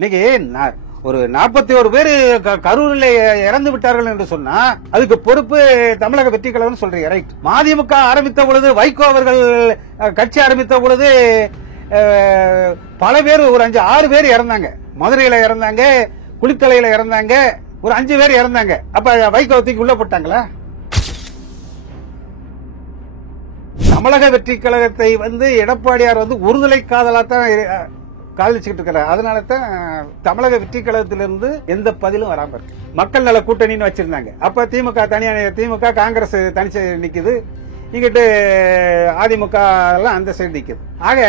இன்னைக்கு ஒரு 41 பேர் கரூரில் இறந்து விட்டார்கள் என்று சொன்னா அதுக்கு பொறுப்பு தமிழக வெற்றி கழகம் சொல்றீங்க, ரைட்? மதிமுக ஆரம்பித்த பொழுது, வைகோ அவர்கள் கட்சி ஆரம்பித்த பொழுது பல பேர், ஒரு 5-6 பேர் இறந்தாங்க. மதுரையில இறந்தாங்க, குளித்தலையில இறந்தாங்க, ஒரு 5 பேர் இறந்தாங்க. அப்ப வைகோ தூக்கி உள்ள போட்டாங்களா? தமிழக வெற்றி கழகத்தை எடப்பாடியார் ஒருதலை காதலாத்தான் காதலிச்சுக்கிட்டு இருக்கிறார். அதனால தான் தமிழக வெற்றி கழகத்திலிருந்து எந்த பதிலும் வராம இருக்கு. மக்கள் நல கூட்டணின்னு வச்சிருந்தாங்க. அப்ப திமுக தனியா, திமுக காங்கிரஸ் தனிச்சு நிக்குது, இங்கிட்டு அதிமுக எல்லாம் அந்த சைடு நிக்குது. ஆக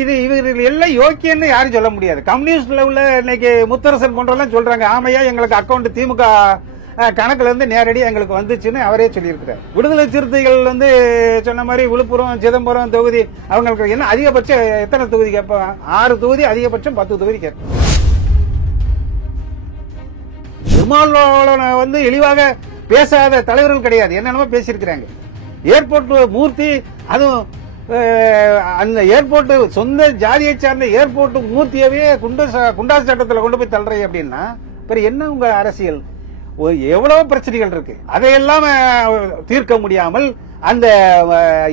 இது இவர்கள் எல்லாம் யோக்கியன்னு யாரும் சொல்ல முடியாது. கம்யூனிஸ்ட் லெவல்ல இன்னைக்கு முத்தரசன் போன்றெல்லாம் சொல்றாங்க, ஆமையா எங்களுக்கு அக்கௌண்ட் திமுக கணக்குல இருந்து நேரடியாக எங்களுக்கு வந்துச்சுன்னு அவரே சொல்லியிருக்கிறார். விடுதலை சிறுத்தைகள் சொன்ன மாதிரி விழுப்புரம், சிதம்பரம் தொகுதி அவங்களுக்கு என்ன அதிகபட்சம் எத்தனை தொகுதி கேட்பாங்க? 6 தொகுதி, அதிகபட்சம் 10 தொகுதி கேட்பாங்க. திருமாவளவன் இழிவாக பேசாத தலைவர்கள் கிடையாது, என்னென்னமோ பேசியிருக்கிறாங்க. ஏர்போர்ட் மூர்த்தி, அதுவும் அந்த ஏர்போர்ட் சொந்த ஜாதியை சார்ந்த ஏர்போர்ட் மூர்த்தியவே குண்டாசு சட்டத்தில் கொண்டு போய் தள்ளுறீங்க அப்படின்னா என்ன உங்க அரசியல்? எவ்வளவு பிரச்சனைகள் இருக்கு, அதையெல்லாம் தீர்க்க முடியாமல் அந்த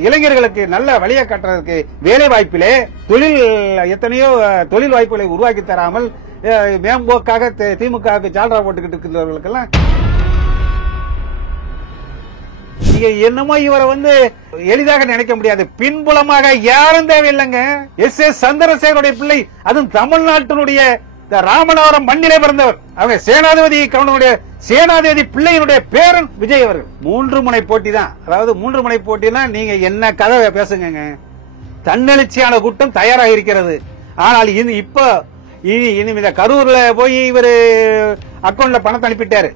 இளைஞர்களுக்கு நல்ல வழியை காட்டுறதுக்கு வேலை வாய்ப்பிலே எத்தனையோ தொழில் வாய்ப்புகளை உருவாக்கி தராமல் மேம்போக்காக திமுக ஜால்ரா போட்டுக்கிட்டு இருக்கிறவர்களுக்கெல்லாம் என்னமோ இவரை எளிதாக நினைக்க முடியாது. பின்புலமாக யாரும் தேவையில்லைங்க. எஸ் சந்திரசேகருடைய பிள்ளை, அதுவும் தமிழ்நாட்டினுடைய ராமநாதபுரம் மண்ணிலே பிறந்தவர். அவங்க சேனாதிபதி பிள்ளையினுடைய பேரன் விஜய் அவர்கள். 3 முனை போட்டி தான். அதாவது 3 முனை போட்டினா நீங்க என்ன கதை பேசுங்க. தன்னெழுச்சியான கூட்டம் தயாராக இருக்கிறது. ஆனால் இப்ப இந்த கரூர்ல போய் இவர் அக்கௌண்ட்ல பணத்தை அனுப்பிட்டாரு.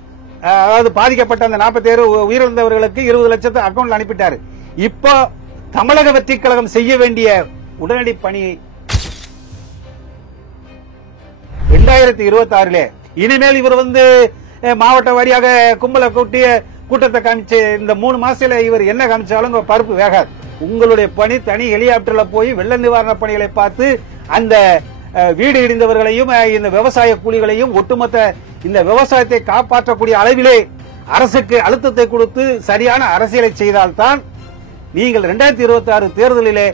அதாவது பாதிக்கப்பட்ட அந்த 47 உயிரிழந்தவர்களுக்கு 20 லட்சத்தை அக்கௌண்ட்ல அனுப்பிட்டாரு. இப்ப தமிழக வெற்றி கழகம் செய்ய வேண்டிய உடனடி பணி 2026 இனிமேல் இவர் மாவட்ட வாரியாக கும்பல கூட்டிய கூட்டத்தை காமிச்சு இந்த 3 மாசத்துல இவர் என்ன காமிச்சாலும் பருப்பு வேகாது. உங்களுடைய பணி தனி ஹெலிகாப்டர்ல போய் வெள்ள நிவாரண பணிகளை பார்த்து அந்த வீடு இடிந்தவர்களையும் இந்த விவசாய கூலிகளையும் ஒட்டுமொத்த இந்த விவசாயத்தை காப்பாற்றக்கூடிய அளவிலே அரசுக்கு அழுத்தத்தை கொடுத்து சரியான அரசியலை செய்தால்தான் நீங்கள் 2026 தேர்தலிலே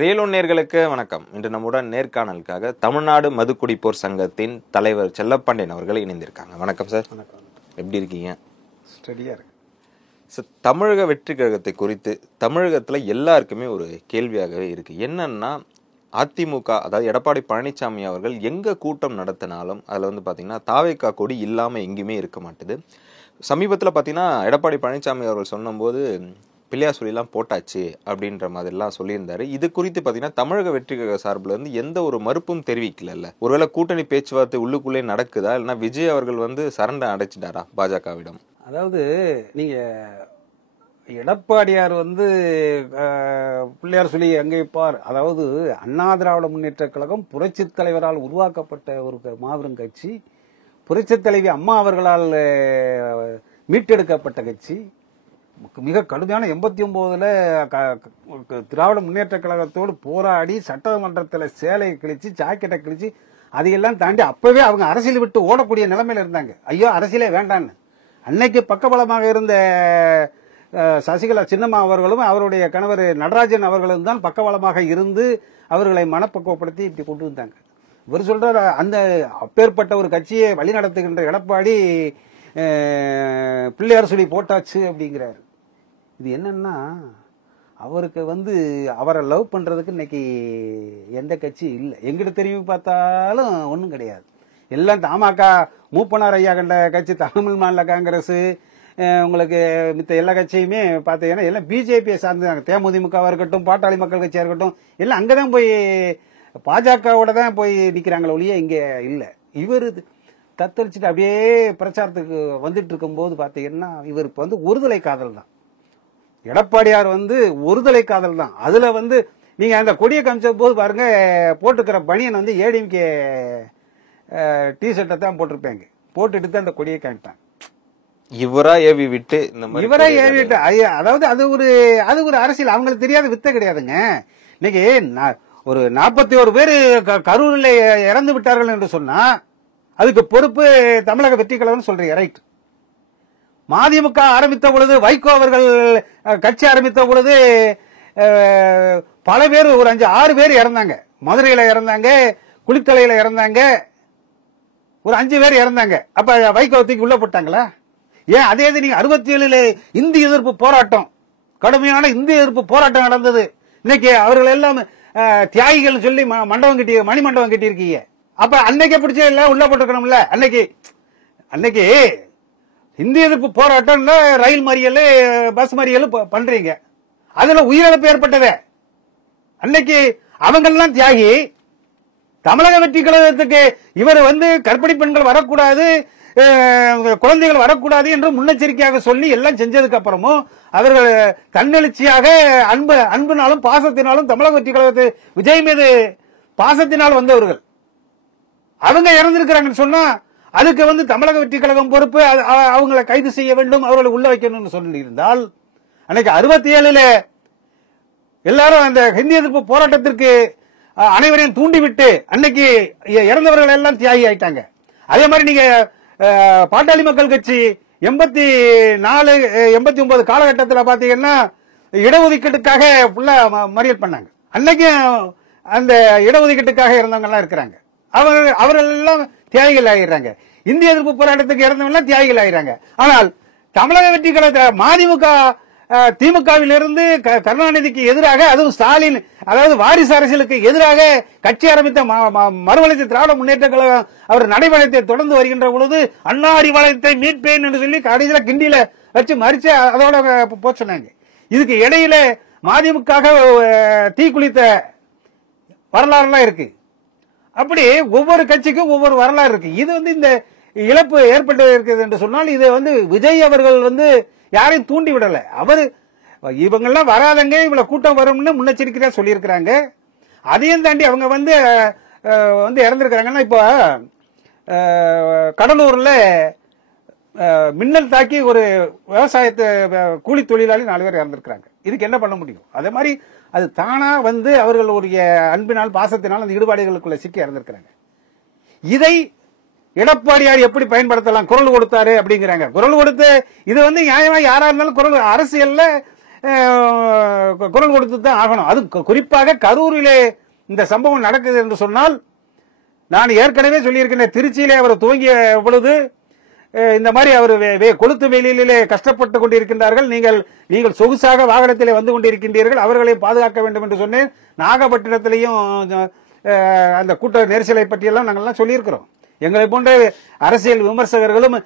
ரியலோ நேயர்களுக்கு வணக்கம். இன்று நம்முடன் நேர்காணலுக்காக தமிழ்நாடு மதுக்குடிப்போர் சங்கத்தின் தலைவர் செல்லப்பாண்டியன் அவர்கள் இணைந்திருக்காங்க. வணக்கம் சார். வணக்கம். எப்படி இருக்கீங்க? ஸ்டடியா இருக்கு சார். தமிழக வெற்றி கழகத்தை குறித்து தமிழகத்துல எல்லாருக்குமே ஒரு கேள்வியாகவே இருக்கு. என்னன்னா, அதிமுக, அதாவது எடப்பாடி பழனிசாமி அவர்கள் எங்க கூட்டம் நடத்தினாலும் அதுல பாத்தீங்கன்னா தாவேகா கொடி இல்லாம எங்கேயுமே இருக்க மாட்டுது. சமீபத்துல பாத்தீங்கன்னா எடப்பாடி பழனிசாமி அவர்கள் சொன்னபோது பிள்ளையார் சொல்லிலாம் போட்டாச்சு அப்படின்ற மாதிரிலாம் சொல்லியிருந்தாரு. இது குறித்து பாத்தீங்கன்னா தமிழக வெற்றி கழக சார்பில் எந்த ஒரு மறுப்பும் தெரிவிக்கல. ஒருவேளை கூட்டணி பேச்சுவார்த்தை உள்ளுக்குள்ளே நடக்குதா, இல்லைன்னா விஜய் அவர்கள் சரண்டை அடைச்சிட்டாரா பாஜகவிடம்? அதாவது நீங்க எடப்பாடியார் பிள்ளையார் சொல்லி எங்கே பார், அதாவது அண்ணா திராவிட முன்னேற்ற கழகம் புரட்சி தலைவரால் உருவாக்கப்பட்ட ஒரு மாபெரும் கட்சி, புரட்சி தலைவி அம்மா அவர்களால் மீட்டெடுக்கப்பட்ட கட்சி. மிக கடுமையான 89ல திராவிட முன்னேற்ற கழகத்தோடு போராடி சட்டமன்றத்தில் சேலையை கிழிச்சு ஜாக்கெட்டை கிழிச்சு அதையெல்லாம் தாண்டி அப்பவே அவங்க அரசியல் விட்டு ஓடக்கூடிய நிலைமையில இருந்தாங்க. ஐயோ அரசியலே வேண்டான்னு. அன்னைக்கு பக்கபலமாக இருந்த சசிகலா சின்னம்மா அவர்களும் அவருடைய கணவர் நடராஜன் அவர்களும் தான் பக்கபலமாக இருந்து அவர்களை மனப்பக்குவப்படுத்தி இப்படி கொண்டு வந்தாங்க. இவர் சொல்ற அந்த அப்பேற்பட்ட ஒரு கட்சியை வழிநடத்துகின்ற எடப்பாடி பிள்ளையார் சொல்லி போட்டாச்சு அப்படிங்கிறாரு. இது என்னன்னா, அவருக்கு அவரை லவ் பண்றதுக்கு இன்னைக்கு எந்த கட்சி இல்லை. எங்கிட்ட தெரிவி பார்த்தாலும் ஒன்றும் கிடையாது. எல்லாம் தமாக மூப்பனார் ஐயா கண்ட கட்சி தமிழ் மாநில காங்கிரஸ், உங்களுக்கு மித்த எல்லா கட்சியுமே பார்த்தீங்கன்னா எல்லாம் பிஜேபியை சார்ந்தாங்க. தேமுதிமுகவா இருக்கட்டும், பாட்டாளி மக்கள் கட்சியா இருக்கட்டும், எல்லாம் அங்கதான் போய் பாஜகவோட தான் போய் நிக்கிறாங்களே ஒழிய இங்க இல்லை. இவர் தத்தளிச்சுட்டு அப்படியே பிரச்சாரத்துக்கு வந்துட்டு இருக்கும் போது பாத்தீங்கன்னா இவர் இப்ப ஒருதலை காதல் தான். எடப்பாடியார் ஒருதலை காதல் தான். அதுல நீங்க அந்த கொடியை காமிச்ச போது பாருங்க, போட்டுக்கிற பனியன் வந்து ஏடிஎம்கே டி-ஷர்ட்டை தான் போட்டிருப்பாங்க. போட்டுட்டு தான் அந்த கொடியை காமிப்பாங்க. இவரா ஏவி விட்டு இந்த மாதிரி இவரே ஏவிட்டு அதாவது அது ஒரு அரசியல். அவங்களுக்கு தெரியாத வித்தை கிடையாதுங்க. இன்னைக்கு ஒரு 41 பேர் கரூரில் இறந்து விட்டார்கள் என்று சொன்னா அதுக்கு பொறுப்பு தமிழக வெற்றி கழகம் சொல்றீங்க, ரைட். மதிமுக ஆரம்பித்த பொழுது, வைகோ அவர்கள் கட்சி ஆரம்பித்த பொழுது பல பேர், ஒரு 5-6 பேர் இறந்தாங்க. மதுரையில இறந்தாங்க, குளித்தலையில இறந்தாங்க, ஒரு 5 பேர் இறந்தாங்க. அப்ப வைகோ தூக்கி உள்ள போட்டாங்களா? ஏன் அதே இது நீங்க 67 இந்திய எதிர்ப்பு போராட்டம், கடுமையான இந்திய எதிர்ப்பு போராட்டம் நடந்தது. இன்னைக்கு அவர்கள் எல்லாம் தியாகிகள் சொல்லி மண்டபம் கட்டி, மணிமண்டபம் கட்டி இருக்கீங்க. அப்ப அன்னைக்கு பிடிச்ச எல்லாம் உள்ள போட்டுக்கணும்ல. அன்னைக்கு இந்திய எதிர்ப்பு போராட்டம் ரயில் மறியல், பஸ் மறியல் பண்றீங்க. அதுல உயிரிழப்பு ஏற்பட்டதே அன்னைக்கு. அவங்கெல்லாம் தியாகி. தமிழக வெற்றி கழகத்துக்கு இவர் வந்து கர்ப்பிணி பெண்கள் வரக்கூடாது, குழந்தைகள் வரக்கூடாது என்று முன்னெச்சரிக்கையாக சொல்லி எல்லாம் செஞ்சதுக்கு அப்புறமும் அவர்கள் தன்னெழுச்சியாக அன்பினாலும் பாசத்தினாலும் தமிழக வெற்றி கழகத்தை விஜய் மீது பாசத்தினால் வந்தவர்கள் அவங்க இறந்திருக்கிறாங்கன்னு சொன்னா அதுக்கு வந்து தமிழக வெற்றி கழகம் பொறுப்பு. அவங்களை கைது செய்ய வேண்டும், அவர்களை உள்ள வைக்கணும்னு சொல்லி இருந்தால் அன்னைக்கு 67 எல்லாரும் அந்த ஹிந்தி எதிர்ப்பு போராட்டத்திற்கு அனைவரையும் தூண்டிவிட்டு அன்னைக்கு இறந்தவர்கள் எல்லாம் தியாகி ஆயிட்டாங்க. அதே மாதிரி நீங்க பாட்டாளி மக்கள் கட்சி 84, 89 காலகட்டத்தில் பாத்தீங்கன்னா இடஒதுக்கீட்டுக்காக மறியல் பண்ணாங்க. அன்னைக்கு அந்த இடஒதுக்கீட்டுக்காக இறந்தவங்க எல்லாம் இருக்கிறாங்க. அவர்கள் எல்லாம் தியாகிகள் ஆகிறாங்க. இந்திய எதிர்ப்பு போராட்டத்துக்கு இறந்தவங்க எல்லாம் தியாகிகள் ஆகிறாங்க. ஆனால் தமிழக வெற்றி கழக மதிமுக திமுகவில் இருந்து கருணாநிதிக்கு எதிராக, அதுவும் ஸ்டாலின் அதாவது வாரிசு அரசியலுக்கு எதிராக கட்சி ஆரம்பித்த மறுமலர்ச்சி திராவிட முன்னேற்ற கழகம் அவர் நடைபயணத்தை தொடர்ந்து வருகின்ற பொழுது அண்ணா அறிவாலயத்தை மீட்பேன் என்று சொல்லி கடைசியில கிண்டியில வச்சு மறிச்சு அதோட போச்சுனாங்க. இதுக்கு இடையில மதிமுக தீக்குளித்த வரலாறுலாம் இருக்கு. அப்படி ஒவ்வொரு கட்சிக்கும் ஒவ்வொரு வரலாறு இருக்கு. இது வந்து இந்த இழப்பு ஏற்பட்டு இருக்குது என்று சொன்னால் இது வந்து விஜய் அவர்கள் வந்து யாரையும் தூண்டி விடல. இவங்கெல்லாம் வராதங்க, இவ்வளவு கூட்டம் வரும்னு முன்னெச்சரிக்கையா சொல்லியிருக்கிறாங்க. அதையும் தாண்டி அவங்க வந்து இறந்திருக்கிறாங்கன்னா, இப்போ கடலூர்ல மின்னல் தாக்கி ஒரு விவசாயத்தை கூலி தொழிலாளி 4 பேர் இறந்திருக்கிறாங்க. இதுக்கு என்ன பண்ண முடியும்? அதே மாதிரி அது தானா வந்து அவர்களுடைய அன்பினால் பாசத்தினால் அந்த ஈடுபாடுகளுக்குள்ள சிக்கி இறந்திருக்கிறாங்க. இதை எடப்பாடியார் எப்படி பயன்படுத்தலாம்? குரல் கொடுத்தாரு அப்படிங்கிறாங்க. குரல் கொடுத்து இது வந்து நியாயமா யாரா இருந்தாலும் குரல் அரசியல்ல குரல் கொடுத்து தான் ஆகணும். அது குறிப்பாக கரூரிலே இந்த சம்பவம் நடக்குது என்று சொன்னால், நான் ஏற்கனவே சொல்லியிருக்கிறேன், திருச்சியிலே அவர் துவங்கிய பொழுது இந்த மாதிரி அவர் கொளுத்து வெயிலிலே கஷ்டப்பட்டு கொண்டிருக்கின்றார்கள், நீங்கள் சொகுசாக வாகனத்திலே வந்து கொண்டிருக்கின்றீர்கள், அவர்களை பாதுகாக்க வேண்டும் என்று சொன்னேன். நாகப்பட்டினத்திலையும் அந்த கூட்ட நெரிசலை பற்றியெல்லாம் நாங்கள்லாம் சொல்லியிருக்கிறோம். எங்களை போன்ற அரசியல் விமர்சகர்களும்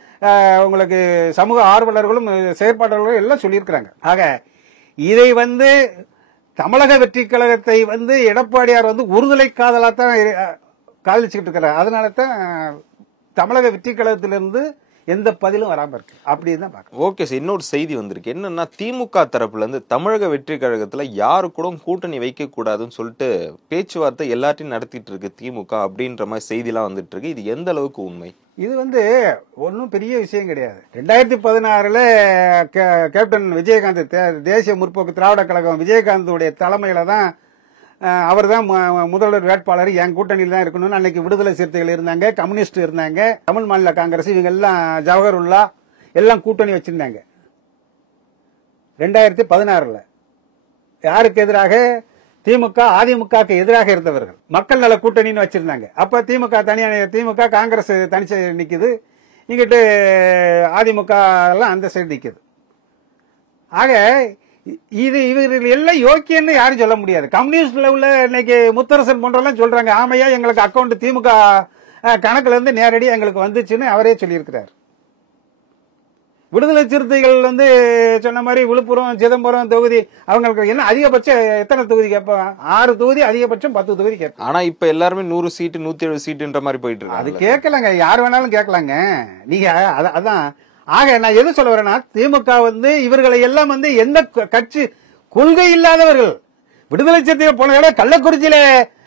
உங்களுக்கு சமூக ஆர்வலர்களும் செயற்பாட்டாளர்களும் எல்லாம் சொல்லியிருக்கிறாங்க. ஆக இதை வந்து தமிழக வெற்றி கழகத்தை வந்து எடப்பாடியார் வந்து ஒருதலை காதலாத்தான் காதலிச்சுக்கிட்டு இருக்கிறார். அதனால தான் தமிழக வெற்றி கழகத்திலிருந்து எந்த பதிலும் வராம இருக்கு. அப்படிதான் பாக்க. ஓகே சார், இன்னொரு செய்தி வந்திருக்கு. என்னன்னா, திமுக தரப்புல இருந்து தமிழக வெற்றி கழகத்துல யாரு கூட கூட்டணி வைக்க கூடாதுன்னு சொல்லிட்டு பேச்சுவார்த்தை எல்லாத்தையும் நடத்திட்டு இருக்கு திமுக அப்படின்ற மாதிரி செய்தி எல்லாம் வந்துட்டு இருக்கு. இது எந்த அளவுக்கு உண்மை? இது வந்து ஒன்னும் பெரிய விஷயம் கிடையாது. 2016 கேப்டன் விஜயகாந்த், தேசிய முற்போக்கு திராவிட கழகம் விஜயகாந்துடைய தலைமையில தான் அவர் தான் முதல்வர் வேட்பாளர், என் கூட்டணியில் தான் இருக்கணும்னு அன்னைக்கு விடுதலை சிறுத்தைகள் இருந்தாங்க, கம்யூனிஸ்ட் இருந்தாங்க, தமிழ் மாநில காங்கிரஸ், இவங்க எல்லாம் ஜவஹர்லா எல்லாம் கூட்டணி வச்சிருந்தாங்க. 2016 யாருக்கு எதிராக? திமுக அதிமுகக்கு எதிராக இருந்தவர்கள் மக்கள் நல கூட்டணின்னு வச்சிருந்தாங்க. அப்ப திமுக காங்கிரஸ் தனிச்சு நிக்குது, இங்கிட்டு அதிமுக எல்லாம் அந்த சைடு நிக்குது. ஆக இவர்கள் எல்லாம் யோக்கியன்னு யாரும் சொல்ல முடியாது. கம்யூனிஸ்ட்ல உள்ள இன்னைக்கு முத்தரசன் போன்றெல்லாம் சொல்றாங்க, ஆமையா எங்களுக்கு அக்கௌண்ட் திமுக கணக்குல இருந்து நேரடி எங்களுக்கு வந்துச்சுன்னு அவரே சொல்லியிருக்கிறார். விடுதலை சிறுத்தைகள் வந்து சொன்ன மாதிரி விழுப்புரம், சிதம்பரம் தொகுதி அவங்களுக்கு என்ன அதிகபட்சம் எத்தனை தொகுதி கேட்பாங்க? 6 தொகுதி, அதிகபட்சம் 10 தொகுதி கேட்பாங்க. ஆனா இப்ப எல்லாருமே 100 சீட்டு 170 சீட்டுன்ற மாதிரி போயிட்டு இருக்கு. அது கேட்கலங்க, யார் வேணாலும் கேட்கலாங்க. நீங்க அதான். ஆக நான் எது சொல்ல வரேன்னா, திமுக வந்து இவர்களை எல்லாம் வந்து எந்த கட்சி கொள்கை இல்லாதவர்கள், விடுதலை சிறுத்தைகள் போன தடவை கள்ளக்குறிச்சியில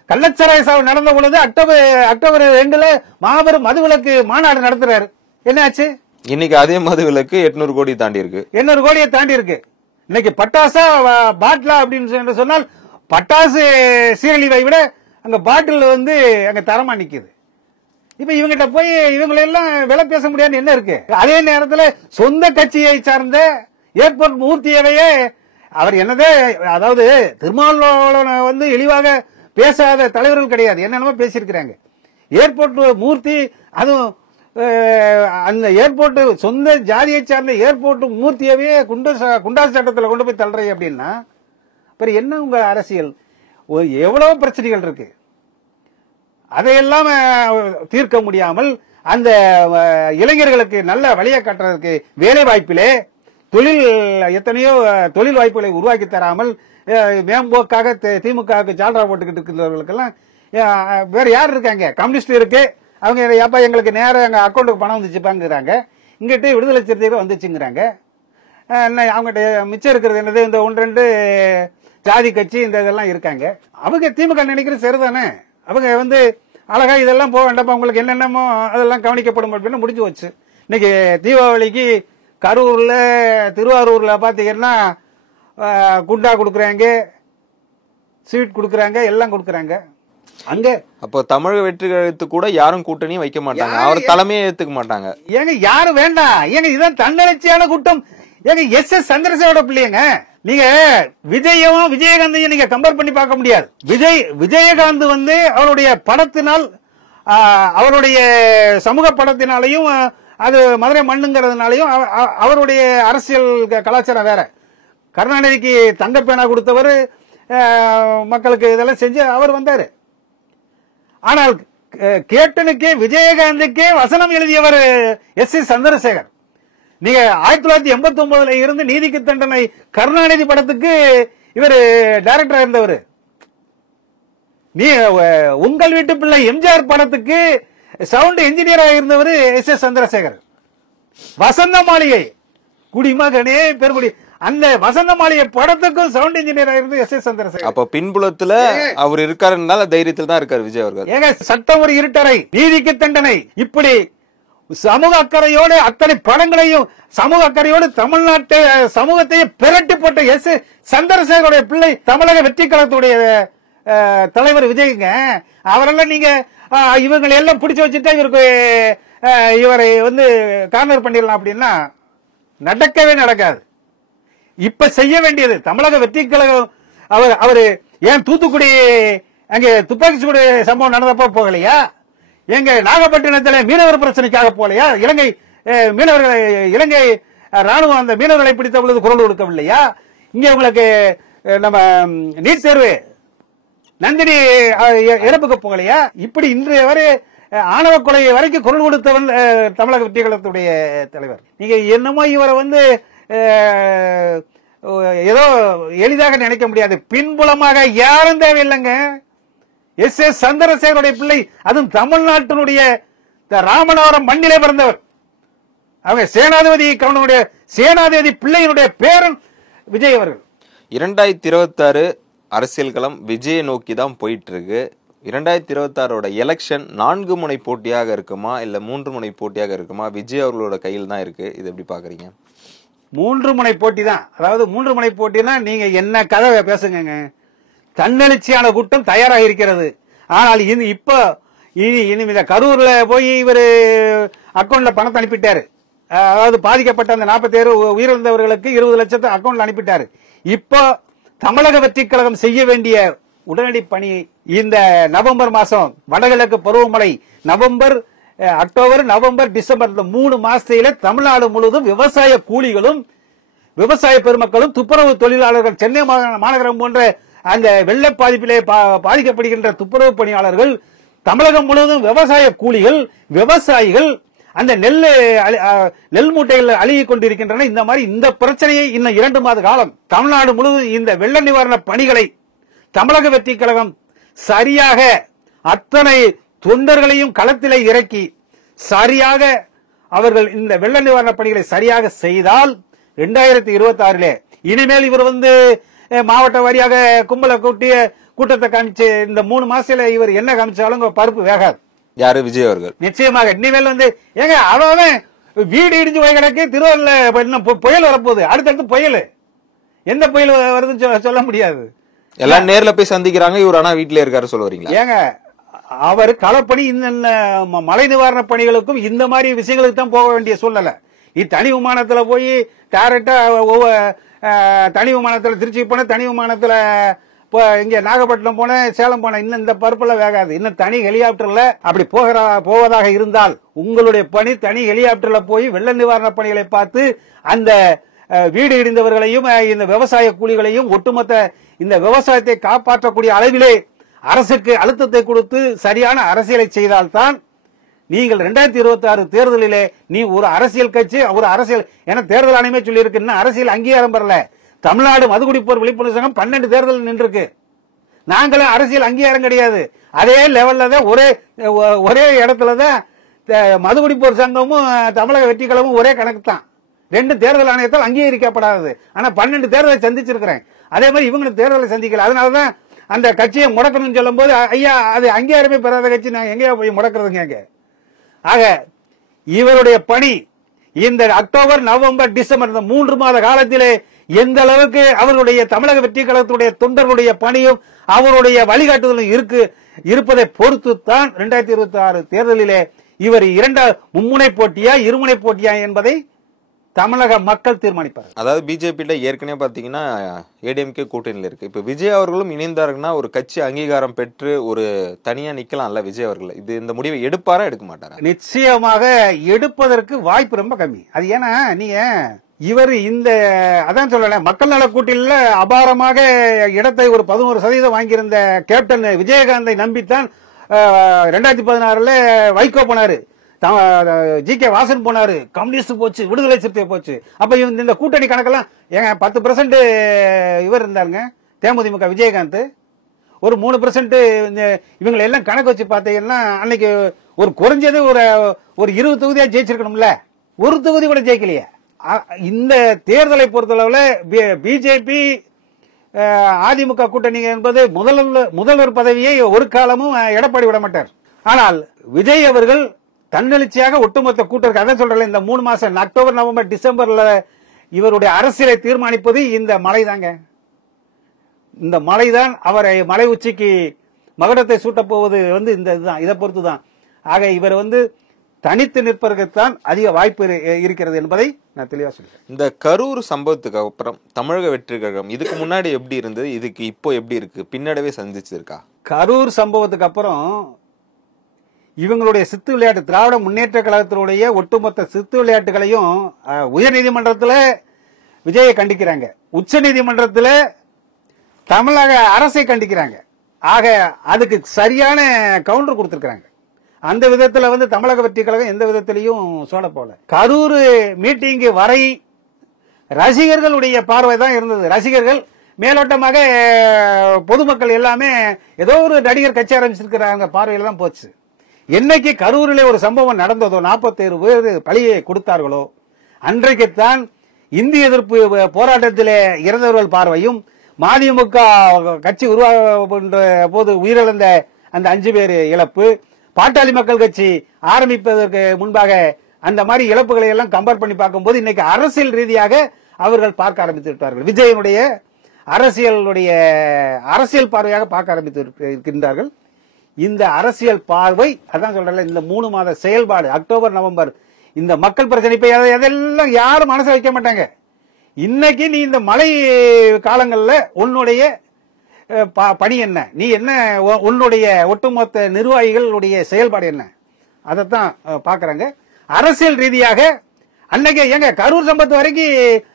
கள்ளச்சாராய சாவு நடந்த பொழுது அக்டோபர் 2 மாபெரும் மதுவிலக்கு மாநாடு நடத்துறாரு. என்னாச்சு? இன்னைக்கு அதே மதுவிலக்கு 800 கோடி தாண்டி இருக்கு. 800 கோடியை தாண்டி இருக்கு. இன்னைக்கு பட்டாசா பாட்டிலா அப்படின்னு சொன்னால் பட்டாசு சீரழிவை விட அங்க பாட்டில் வந்து அங்க தரமா நிக்குது. இப்ப இவங்கிட்ட போய் இவங்களை எல்லாம் விலை பேச முடியாது என்ன இருக்கு? அதே நேரத்தில் சொந்த கட்சியை சார்ந்த ஏர்போர்ட் மூர்த்தியவையே அவர் என்னதே, அதாவது திருமாவளவனை வந்து இழிவாக பேசாத தலைவர்கள் கிடையாது, என்னென்னமோ பேசியிருக்கிறாங்க. ஏர்போர்ட் மூர்த்தி, அதுவும் அந்த ஏர்போர்ட் சொந்த ஜாதியை சார்ந்த ஏர்போர்ட் மூர்த்தியவே குண்டாசு சட்டத்தில் கொண்டு போய் தள்ளுறீங்க அப்படின்னா அப்புறம் என்ன உங்க அரசியல்? எவ்வளவு பிரச்சனைகள் இருக்கு, அதையெல்லாம் தீர்க்க முடியாமல் அந்த இளைஞர்களுக்கு நல்ல வழியை காட்டுறதுக்கு வேலை வாய்ப்பிலே எத்தனையோ தொழில் வாய்ப்புகளை உருவாக்கி தராமல் மேம்போக்காக திமுக ஜால்ரா போட்டுக்கிட்டு இருக்கிறவர்களுக்கெல்லாம் வேற யார் இருக்காங்க? கம்யூனிஸ்ட் இருக்கு, அவங்க அப்பா எங்களுக்கு நேரம் எங்க அக்கௌண்ட்டுக்கு பணம் வந்துச்சுப்பாங்கிறாங்க. இங்கிட்ட விடுதலை சிறுத்தைகள் வந்துச்சுங்கிறாங்க. அவங்ககிட்ட மிச்சம் இருக்கிறது என்னது? இந்த 1-2 ஜாதி கட்சி இந்த இதெல்லாம் இருக்காங்க. அவங்க திமுக நினைக்கிறது சரிதானே. அவங்க வந்து அழகா இதெல்லாம் போக வேண்டாம், உங்களுக்கு என்னென்னமோ அதெல்லாம் கவனிக்கப்படும் அப்படின்னு முடிஞ்சு வச்சு. இன்னைக்கு தீபாவளிக்கு கரூர்ல திருவாரூர்ல பாத்தீங்கன்னா குண்டா கொடுக்குறாங்க, ஸ்வீட் கொடுக்குறாங்க, எல்லாம் கொடுக்குறாங்க. அங்க அப்போ தமிழக வெற்றி கழகத்துக்கு கூட யாரும் கூட்டணியும் வைக்க மாட்டாங்க, அவர் தலைமையை ஏத்துக்க மாட்டாங்க. ஏங்க யாரும் வேண்டாம், ஏங்க இதுதான் தன்னெழுச்சியான கூட்டம். ஏங்க எஸ் சந்திரசேகரோட பிள்ளைங்க. நீங்க விஜயும் விஜயகாந்தையும் நீங்க கம்பேர் பண்ணி பார்க்க முடியாது. விஜயகாந்த் வந்து அவருடைய படத்தினால், அவருடைய சமூக படத்தினாலையும், அது மதுரை மண்ணுங்கிறதுனாலையும் அவருடைய அரசியல் கலாச்சாரம் வேற. கருணாநிதிக்கு தங்கப்பேனா கொடுத்தவர், மக்களுக்கு இதெல்லாம் செஞ்சு அவர் வந்தாரு. ஆனால் கேப்டனுக்கே விஜயகாந்துக்கே வசனம் எழுதியவர் எஸ் சந்திரசேகர். நீங்க 1989 இருந்து நீதிக்கு தண்டனை கருணாநிதி படத்துக்கு இவர் டைரக்டரா இருந்தவர். நீ உங்கள் வீட்டு பிள்ளை எம்ஜிஆர் படத்துக்கு சவுண்ட் இன்ஜினியராக இருந்தவர் எஸ் சந்திரசேகர். வசந்த மாளிகை குடிமகனே பெருங்குடி, அந்த வசந்த மாளிகை படத்துக்கும் சவுண்ட் இன்ஜினியராக இருந்து எஸ் சந்திரசேகர். அப்ப பின்புலத்துல அவர் இருக்காருனால தைரியத்தில் தான் இருக்காரு விஜய் அவர்கள். ஏங்க சட்டம் ஒரு இருட்டறை, நீதிக்கு தண்டனை, இப்படி சமூக அக்கறையோடு அத்தனை படங்களையும் சமூக அக்கறையோடு தமிழ்நாட்டு சமூகத்தையே பிரட்டி போட்ட எஸ் சந்திரசேகருடைய பிள்ளை தமிழக வெற்றி கழகத்துடைய தலைவர் விஜய்ங்க. அவரெல்லாம் நீங்க இவங்களை எல்லாம் பிடிச்சு வச்சுட்டா இவரை வந்து கார்னர் பண்ணிடலாம் அப்படின்னா நடக்கவே நடக்காது. இப்ப செய்ய வேண்டியது தமிழக வெற்றி கழகம். அவரு ஏன் தூத்துக்குடி அங்கே துப்பாக்கி சூடு சம்பவம் நடந்தப்ப போகலையா? எங்க நாகப்பட்டினத்தில் மீனவர் பிரச்சனைக்காக போலையா? இலங்கை ராணுவம் அந்த மீனவர்களை பிடித்த பொழுது குரல் கொடுக்கவில்லையா? இங்க உங்களுக்கு நம்ம நீட் தேர்வு நந்தினி இறப்புக்கு போகலையா? இப்படி இன்றைய வரை ஆணவ கொலை வரைக்கும் குரல் கொடுத்தவன் தமிழக வெற்றி கழகத்துடைய தலைவர். நீங்க என்னமோ இவரை வந்து ஏதோ எளிதாக நினைக்க முடியாது. பின்புலமாக யாரும் தேவையில்லைங்க. எஸ் சந்திரசேகருடைய பிள்ளை, அதுவும் தமிழ்நாட்டினுடைய ராமநாதபுரம் மண்ணிலே பிறந்தவர். அவங்க சேனாதிபதி பிள்ளையினுடைய பேரன் விஜய் அவர்கள். 2026 அரசியல் களம் விஜயை நோக்கி தான் போயிட்டு இருக்கு. 2026 எலெக்ஷன் 4 முனை போட்டியாக இருக்குமா இல்ல 3 முனை போட்டியாக இருக்குமா? விஜய் அவர்களோட கையில் தான் இருக்கு. இது எப்படி பாக்குறீங்க? 3 முனை போட்டி தான். அதாவது 3 முனை போட்டினா நீங்க என்ன கதை பேசுங்க. தன்னெழுச்சியான கூட்டம் தயாராக இருக்கிறது. ஆனால் இப்ப இந்த கரூர்ல போய் இவர் அக்கௌண்ட்ல பணத்தை அனுப்பிட்டாரு. அதாவது பாதிக்கப்பட்ட அந்த 47 உயிரிழந்தவர்களுக்கு 20 லட்சத்தை அக்கௌண்ட்ல அனுப்பிட்டாரு. இப்போ தமிழக வெற்றி கழகம் செய்ய வேண்டிய உடனடி பணி, இந்த நவம்பர் மாசம் வடகிழக்கு பருவமழை, அக்டோபர் நவம்பர் டிசம்பர் இந்த 3 மாசத்தில தமிழ்நாடு முழுவதும் விவசாய கூலிகளும் விவசாய பெருமக்களும் துப்புரவு தொழிலாளர்கள், சென்னை மாநகரம் போன்ற அந்த வெள்ள பாதிப்பிலே பாதிக்கப்படுகின்ற துப்புரவு பணியாளர்கள், தமிழகம் முழுவதும் விவசாய கூலிகள், விவசாயிகள், அந்த நெல் மூட்டைகள் அழுகி கொண்டிருக்கின்றன. இந்த மாதிரி இந்த பிரச்சனையை இன்னும் 2 மாத காலம் தமிழ்நாடு முழுவதும் இந்த வெள்ள நிவாரண பணிகளை தமிழக வெற்றி கழகம் சரியாக அத்தனை தொண்டர்களையும் களத்திலே இறக்கி சரியாக அவர்கள் இந்த வெள்ள நிவாரண பணிகளை சரியாக செய்தால் 2026 இனிமேல் இவர் வந்து மாவட்ட வாரியாக கும்பலை கூட்டத்தை காமிச்சு இந்த 3 மாசத்துல இவர் என்ன காமிச்சாலும் பருப்பு வேகாது. யாரு? விஜய் அவர்கள். நிச்சயமாக. இனிமேல் ஏங்க அவன் வீடு இடிஞ்சு போய் கிடக்கு. திருவள்ளுவர் புயல் வரப்போகுது. அடுத்தடுத்து புயல், எந்த புயல் வருதுன்னு சொல்ல முடியாது. எல்லாம் நேர்ல போய் சந்திக்கிறாங்க, இவர் ஆனா வீட்டுல இருக்காரு சொல்ல வரீங்களா? ஏங்க அவர் களப்பணி இந்த மழை நிவாரண பணிகளுக்கும் இந்த மாதிரி விஷயங்களுக்கு தான் போக வேண்டிய சூழ்நிலை. தனி விமானத்துல போய் டைரக்டா தனி விமானத்துல திருச்சி போன, தனி விமானத்துல இங்க நாகப்பட்டினம் போன, சேலம் போன, இன்னும் இந்த பருப்புல வேகாது. இன்னும் தனி ஹெலிகாப்டர்ல அப்படி போவதாக இருந்தால் உங்களுடைய பணி தனி ஹெலிகாப்டர்ல போய் வெள்ள நிவாரண பணிகளை பார்த்து அந்த வீடு இடிந்தவர்களையும் இந்த விவசாய கூலிகளையும் ஒட்டுமொத்த இந்த விவசாயத்தை காப்பாற்றக்கூடிய அளவிலே அரசுக்கு அழுத்தத்தை கொடுத்து சரியான அரசியலை செய்தால்தான் நீங்கள் 2026 தேர்தலிலே நீ ஒரு அரசியல் கட்சி, ஒரு அரசியல் என தேர்தல் ஆணையமே சொல்லி இருக்கு. அரசியல் அங்கீகாரம் பெறல. தமிழ்நாடு மதுகுடிப்போர் விழிப்புணர்வு சங்கம் 12 தேர்தல் நின்று இருக்கு. நாங்களும் அரசியல் அங்கீகாரம் கிடையாது. அதே லெவல்ல தான் ஒரே இடத்துலதான் மதுகுடிப்போர் சங்கமும் தமிழக வெற்றி கழகமும் ஒரே கணக்கு தான். 2 தேர்தல் ஆணையத்தால் அங்கீகரிக்கப்படாது. ஆனா 12 தேர்தலை சந்திச்சிருக்கிறேன். அதே மாதிரி இவங்க தேர்தலை சந்திக்கல. அதனாலதான் அந்த கட்சியை முடக்கணும்னு சொல்லும் போது ஐயா அது அங்கீகாரமே பெறாத கட்சி நான் எங்கேயா போய் முடக்கிறதுங்க. ஆக இவருடைய பணி இந்த அக்டோபர், நவம்பர், டிசம்பர் இந்த 3 மாத காலத்திலே எந்த அளவுக்கு அவருடைய தமிழக வெற்றி கழகத்துடைய தொண்டர்களுடைய பணியும் அவருடைய வழிகாட்டுதலும் இருப்பதை பொறுத்து தான் 2026 தேர்தலிலே இவர் மும்முனை போட்டியா இருமுனை போட்டியா என்பதை தமிழக மக்கள் தீர்மானிப்பார். அதாவது பிஜேபி ஏற்கனவே பாத்தீங்கன்னா ஏடிஎம்கே கூட்டணியில் இருக்கு. இப்ப விஜய் அவர்களும் இணைந்தாருன்னா ஒரு கட்சி அங்கீகாரம் பெற்று ஒரு தனியா நிக்கலாம்ல விஜய் அவர்கள். இந்த முடிவை எடுப்பாரா எடுக்க மாட்டாரா? நிச்சயமாக எடுப்பதற்கு வாய்ப்பு ரொம்ப கம்மி. அது ஏன்னா நீங்க இவர் அதான் சொல்லல, மக்கள் நல கூட்டணியில அபாரமாக இடத்தை ஒரு 11% வாங்கியிருந்த கேப்டன் விஜயகாந்தை நம்பித்தான் 2016 வைகோ போனாரு, ஜி.கே. வாசன் போனாரு, கம்யூனிஸ்ட் போச்சு, விடுதலை சிறுத்தை போச்சு. அப்ப இந்த கூட்டணி கணக்கெல்லாம் ஏங்க 10% இவர் இருந்தாருங்க தேமுதிக விஜயகாந்த், ஒரு 3% இவங்களை எல்லாம் கணக்கு வச்சு பார்த்தீங்கன்னா அன்னைக்கு ஒரு குறைஞ்சது ஒரு 20 தொகுதியா ஜெயிச்சிருக்கணும்ல. ஒரு தொகுதி கூட ஜெயிக்கலையே. இந்த தேர்தலை பொறுத்தளவுல பிஜேபி அதிமுக கூட்டணி என்பது முதல்வர் பதவியை ஒரு காலமும் எடப்பாடி விட மாட்டார். ஆனால் விஜய் அவர்கள் தன்னெழுச்சியாக ஒட்டுமொத்த கூட்டருக்கு, அதான் சொல்றேன், இந்த 3 மாசம் அக்டோபர், நவம்பர், டிசம்பர்ல இவருடைய அரசியலை தீர்மானிப்பது இந்த மழை தாங்க. இந்த மழைதான் அவரை மலை உச்சிக்கு மகுடத்தை சூட்டப் போவது இந்த இதுதான், இதை பொறுத்துதான். ஆக இவர் தனித்து நிற்பதற்குத்தான் அதிக வாய்ப்பு இருக்கிறது என்பதை நான் தெளிவா சொல்றேன். இந்த கரூர் சம்பவத்துக்கு அப்புறம் தமிழக வெற்றி கழகம் இதுக்கு முன்னாடி எப்படி இருந்தது, இதுக்கு இப்போ எப்படி இருக்கு, பின்னடைவே சந்திச்சிருக்கா? கரூர் சம்பவத்துக்கு அப்புறம் இவங்களுடைய சித்து விளையாட்டு, திராவிட முன்னேற்ற கழகத்தினுடைய ஒட்டுமொத்த சித்து விளையாட்டுகளையும் உயர்நீதிமன்றத்தில் விஜயை கண்டிக்கிறாங்க, உச்ச நீதிமன்றத்தில் தமிழக அரசை கண்டிக்கிறாங்க. ஆக அதுக்கு சரியான கவுண்டர் கொடுத்திருக்கிறாங்க. அந்த விதத்துல தமிழக வெற்றி கழகம் எந்த விதத்திலையும் சோட போல. கரூர் மீட்டிங் வரை ரசிகர்களுடைய பார்வை தான் இருந்தது. ரசிகர்கள் மேலோட்டமாக பொதுமக்கள் எல்லாமே ஏதோ ஒரு நடிகர் கட்சி ஆரம்பிச்சிருக்கிறாங்க பார்வையில தான் போச்சு. என்னைக்கு கரூரிலே ஒரு சம்பவம் நடந்ததோ, 47 பேர் பலியை கொடுத்தார்களோ, அன்றைக்குத்தான் இந்திய எதிர்ப்பு போராட்டத்திலே இறந்தவர்கள் பார்வையும், மதிமுக கட்சி உருவாகின்ற போது உயிரிழந்த அந்த 5 பேர் இழப்பு, பாட்டாளி மக்கள் கட்சி ஆரம்பிப்பதற்கு முன்பாக அந்த மாதிரி இழப்புகளை எல்லாம் கம்பேர் பண்ணி பார்க்கும்போது இன்னைக்கு அரசியல் ரீதியாக அவர்கள் பார்க்க ஆரம்பித்து விட்டார்கள். விஜயனுடைய அரசியல் பார்வையாக பார்க்க ஆரம்பித்து இருக்கின்றார்கள். இந்த அரசியல் பார்வை, அதான் சொல்றேன், இந்த 3 மாத செயல்பாடு அக்டோபர், நவம்பர், இந்த மக்கள் பிரச்சனை அதெல்லாம் யாரும் மனசு வைக்க மாட்டாங்க. இன்னைக்கு நீ இந்த மழை காலங்கள்ல உன்னுடைய பணி என்ன, நீ என்ன, உன்னுடைய ஒட்டுமொத்த நிர்வாகிகளுடைய செயல்பாடு என்ன, அதைத்தான் பாக்குறாங்க. அரசியல் ரீதியாக அன்னைக்கு எங்க கரூர் சம்பவத்து வரைக்கும்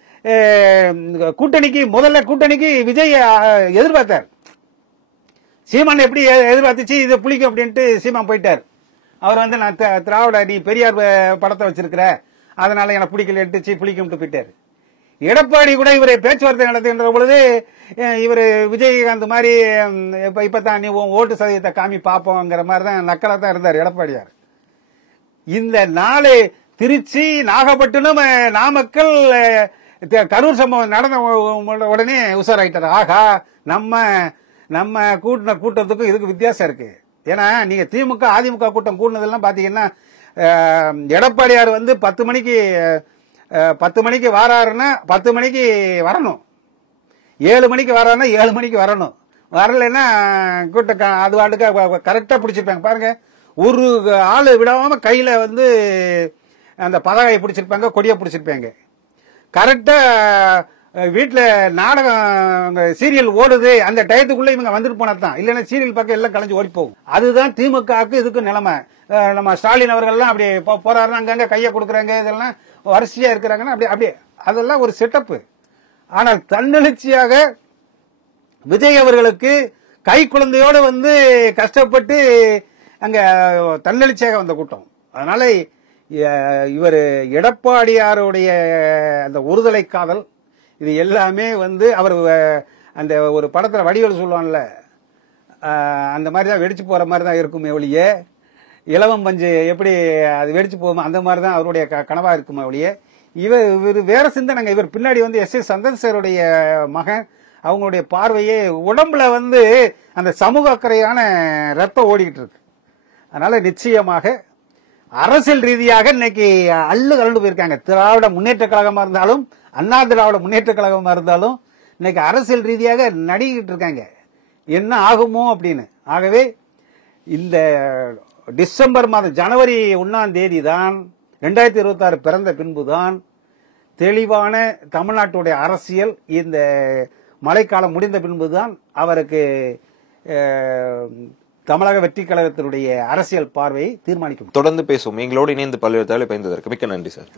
கூட்டணிக்கு விஜய் எதிர்பார்த்தார். சீமான் எப்படி எதிர்பார்த்துச்சு இது புளிக்கும் அப்படின்ட்டு சீமான் போயிட்டார். அவர் நான் திராவிட, நீ பெரியார் படத்தை வச்சிருக்கிற, அதனால எனக்கு பிடிக்கல புளிக்கும் போயிட்டாரு. எடப்பாடி கூட இவரை பேச்சுவார்த்தை நடத்துகின்ற பொழுது இவர் விஜயகாந்த் மாதிரி இப்பதான் நீ ஓட்டு சதவீதத்தை காமி பார்ப்போங்கிற மாதிரி தான் நக்கலா தான் இருந்தார் எடப்பாடியார். இந்த நாளை திருச்சி, நாகப்பட்டினம், நாமக்கல், கரூர் சம்பவம் நடந்த உடனே உஷாராயிட்டாரு. ஆகா, நம்ம கூட்டின கூட்டத்துக்கும் இதுக்கு வித்தியாசம் இருக்கு. ஏன்னா நீங்க திமுக அதிமுக கூட்டம் கூட்டினதெல்லாம் பாத்தீங்கன்னா எடப்பாடியார் வந்து 10 மணிக்கு வராருன்னா 10 மணிக்கு வரணும், 7 மணிக்கு வராருன்னா 7 மணிக்கு வரணும். வரலைன்னா கூட்டம் அது வாட்டுக்கு கரெக்டா பிடிச்சிருப்பாங்க. பாருங்க, ஒரு ஆளு விடாம கையில வந்து அந்த பதாகையை பிடிச்சிருப்பாங்க, கொடியை பிடிச்சிருப்பாங்க. கரெக்டா வீட்டுல நாடகம் சீரியல் ஓடுது, அந்த டயத்துக்குள்ள இவங்க வந்துட்டு போனதான், இல்லைன்னா சீரியல் பக்கம் எல்லாம் கலைஞ்சு ஓடி போகும். அதுதான் திமுகவுக்கு இதுக்கு நிலைமை. நம்ம ஸ்டாலின் அவர்கள்லாம் அப்படி போறாருன்னா அங்கங்க கையை கொடுக்குறாங்க, இதெல்லாம் வரிசையா இருக்கிறாங்கன்னா அப்படி அதெல்லாம் ஒரு செட்டப்பு. ஆனால் தன்னெழுச்சியாக விஜய் அவர்களுக்கு கை குழந்தையோடு வந்து கஷ்டப்பட்டு அங்க தன்னெழுச்சியாக வந்த கூட்டம். அதனால இவர் எடப்பாடியாருடைய அந்த ஒருதலை காதல் இது எல்லாமே வந்து அவர் அந்த ஒரு படத்துல வடிவேலு சொல்லுவான்ல, அந்த மாதிரி தான் வெடிச்சு போற மாதிரி தான் இருக்குமே ஒழிய, இலவம் பஞ்சு எப்படி அது வெடிச்சு போகுமோ அந்த மாதிரி தான் அவருடைய கனவா இருக்குமே ஒழிய, இவர் வேற சிந்தனைங்க. இவர் பின்னாடி வந்து எஸ் சந்திரசேகருடைய மகன், அவங்களுடைய பார்வையே உடம்புல வந்து அந்த சமூக அக்கறையான ரத்தம் ஓடிக்கிட்டு இருக்கு. அதனால நிச்சயமாக அரசியல் ரீதியாக இன்னைக்கு கலந்து போயிருக்காங்க. திராவிட முன்னேற்ற கழகமா இருந்தாலும் அண்ணா திராவிட முன்னேற்ற கழகமா இருந்தாலும் இன்னைக்கு அரசியல் ரீதியாக நடிக்கிட்டு இருக்காங்க, என்ன ஆகுமோ அப்படின்னு. ஆகவே இந்த டிசம்பர் மாதம் ஜனவரி 1ஆம் தேதி தான் 2026 பிறந்த பின்புதான் தெளிவான தமிழ்நாட்டுடைய அரசியல் இந்த மழைக்காலம் முடிந்த பின்புதான் அவருக்கு தமிழக வெற்றி கழகத்தினுடைய அரசியல் பார்வையை தீர்மானிக்கும். தொடர்ந்து பேசுவோம். எங்களோடு இணைந்து பல்வேறு தகவலை பயந்ததற்கு மிக்க நன்றி சார்.